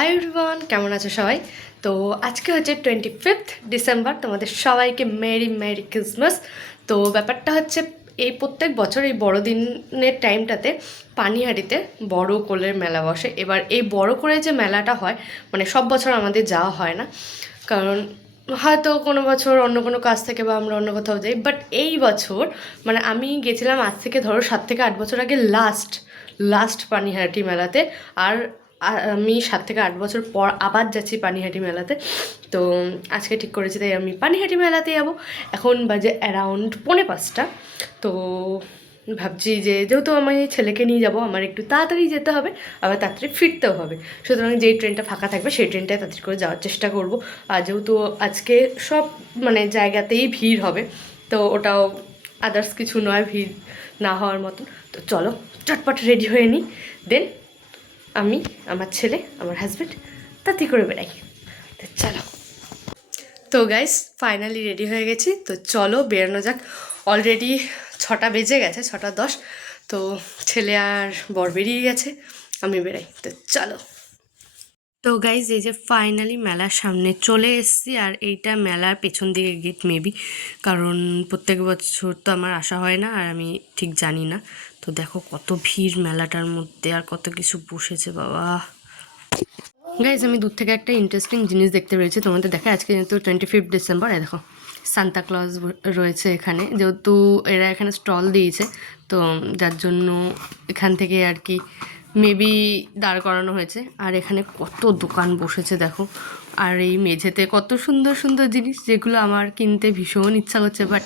Hi everyone কেমন আছো সবাই? তো আজকে হচ্ছে টোয়েন্টি ফিফথ ডিসেম্বর তোমাদের সবাইকে মেরি মেরি ক্রিসমাস তো ব্যাপারটা হচ্ছে, এই প্রত্যেক বছর এই বড়দিনের টাইমটাতে পানিহাটিতে বড় কোলের মেলা বসে। এবার এই বড় করে যে মেলাটা হয় মানে সব বছর আমাদের যাওয়া হয় না। কারণ হয়তো কোনো বছর অন্য কোনো কাজ থেকে বা আমরা অন্য কোথাও যাই বাট এই বছর মানে আমি গেছিলাম আজ থেকে ধরো সাত থেকে আট বছর আগে লাস্ট লাস্ট পানিহাটি মেলাতে। আর আমি সাত থেকে আট বছর পর আবার যাচ্ছি পানিহাটি মেলাতে। তো আজকে ঠিক করেছি, তাই আমি পানিহাটি মেলাতে যাব। এখন বাজে অ্যারাউন্ড পৌনে পাঁচটা। তো ভাবছি যে যেহেতু আমি ছেলেকে নিয়ে যাব, আমার একটু তাড়াতাড়ি যেতে হবে, আবার তাড়াতাড়ি ফিরতেও হবে। সুতরাং যেই ট্রেনটা ফাঁকা থাকবে, সেই ট্রেনটায় তাড়াতাড়ি করে যাওয়ার চেষ্টা করব। আর যেহেতু আজকে সব মানে জায়গাতেই ভিড় হবে, তো ওটাও আদার্স কিছু নয়, ভিড় না হওয়ার মতন। তো চলো, চটপট রেডি হয়ে নিই। দেন আমি, আমার ছেলে, আমার হাজব্যান্ড তাতে করে বেড়াই। তো চলো। তো গাইস ফাইনালি রেডি হয়ে গেছি। তো চলো বেরোনো যাক। অলরেডি ছটা বেজে গেছে, ছটা দশ। তো ছেলে আর বর বেরিয়ে গেছে, আমি বেরাই তো চলো। তো গাইজ এই যে ফাইনালি মেলার সামনে চলে এসেছি আর এইটা মেলার পেছন দিকে গেট মেবি কারণ প্রত্যেক বছর তো আমার আসা হয় না আর আমি ঠিক জানি না। তো দেখো কত ভিড় মেলাটার মধ্যে আর কত কিছু বসেছে, বাবা। গাইজ আমি দূর থেকে একটা ইন্টারেস্টিং জিনিস দেখতে পেরেছি তোমাদের দেখা আজকে যেহেতু টোয়েন্টি ফিফথ ডিসেম্বর দেখো সান্তা ক্লজ রয়েছে এখানে। যেহেতু এরা এখানে স্টল দিয়েছে, তো যার জন্য এখান থেকে আর কি মেবি দাঁড় করানো হয়েছে। আর এখানে কত দোকান বসেছে, দেখো। আর এই মেঝেতে কত সুন্দর সুন্দর জিনিস, যেগুলো আমার কিনতে ভীষণ ইচ্ছা করছে বাট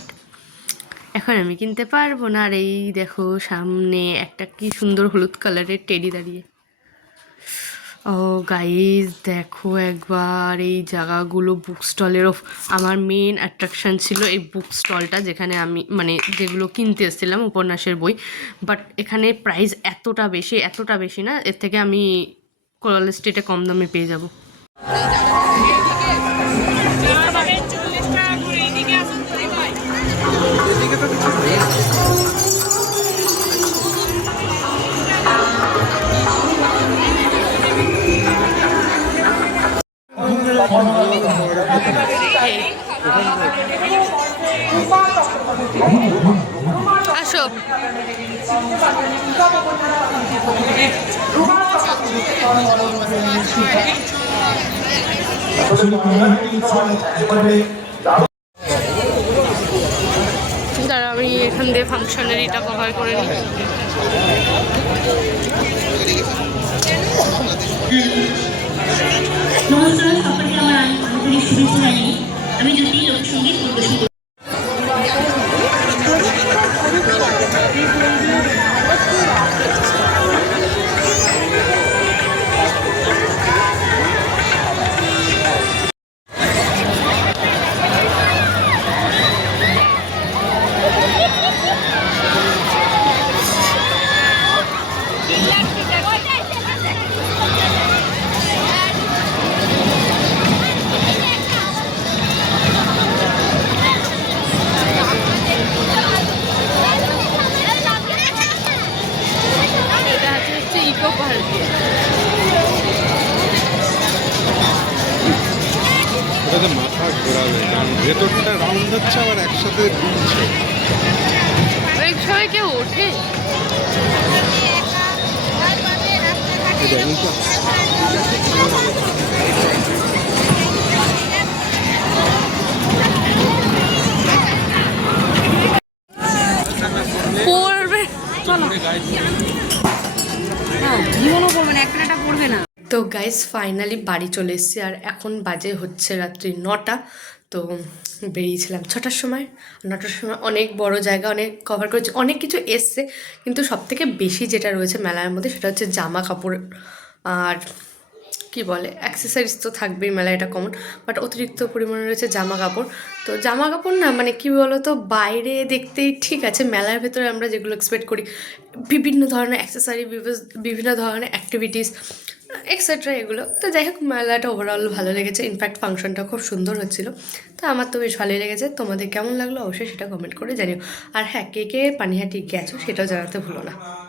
এখন আমি কিনতে পারব না। আর এই দেখো, সামনে একটা কি সুন্দর হলুদ কালারের টেডি দাঁড়িয়ে। ও গাইজ দেখো একবার এই জায়গাগুলো বুক স্টলেরও আমার মেন অ্যাট্রাকশান ছিল এই বুক স্টলটা যেখানে আমি মানে যেগুলো কিনতে এসেছিলাম, উপন্যাসের বই। বাট এখানে প্রাইস এতটা বেশি এতটা বেশি না, এর থেকে আমি কলেজ স্ট্রিটে কম দামে পেয়ে যাব। আসো। দাঁড়া আমি এখান দিয়ে ফাংশনের এটা কভার করে নিই। ওটাতে মাথা ঘোরাবে কারণ ভেতরটা রাউন্ড হচ্ছে আবার একসাথে ওঠে? পড়বে। জীবনও তো গাইস ফাইনালি বাড়ি চলে এসেছি আর এখন বাজে হচ্ছে রাত্রি নটা। তো বেরিয়েছিলাম ছটার সময়। নটার সময় অনেক বড় জায়গা, অনেক কভার করেছি, অনেক কিছু এসছে। কিন্তু সব থেকে বেশি যেটা রয়েছে মেলার মধ্যে সেটা হচ্ছে জামা কাপড়। আর কি বলে অ্যাক্সেসরিজ তো থাকবেই মেলা এটা কমন বাট অতিরিক্ত পরিমাণে রয়েছে জামা কাপড়। তো জামা কাপড় না মানে কি বলতো, বাইরে দেখতেই ঠিক আছে। মেলার ভেতরে আমরা যেগুলো এক্সপেক্ট করি, বিভিন্ন ধরনের অ্যাক্সেসারি বিভিন্ন ধরনের অ্যাক্টিভিটিস এক্সেট্রা এগুলো। তো যাই হোক মেলাটা ওভারঅল ভালো লেগেছে। ইনফ্যাক্ট ফাংশনটা খুব সুন্দর হচ্ছিল। তো আমার তো বেশ ভালোই লেগেছে। তোমাদের কেমন লাগল? অবশ্যই সেটা কমেন্ট করে জানিও। আর হ্যাঁ কে কে পানিহাটি গেছো সেটাও জানাতে ভুলো না।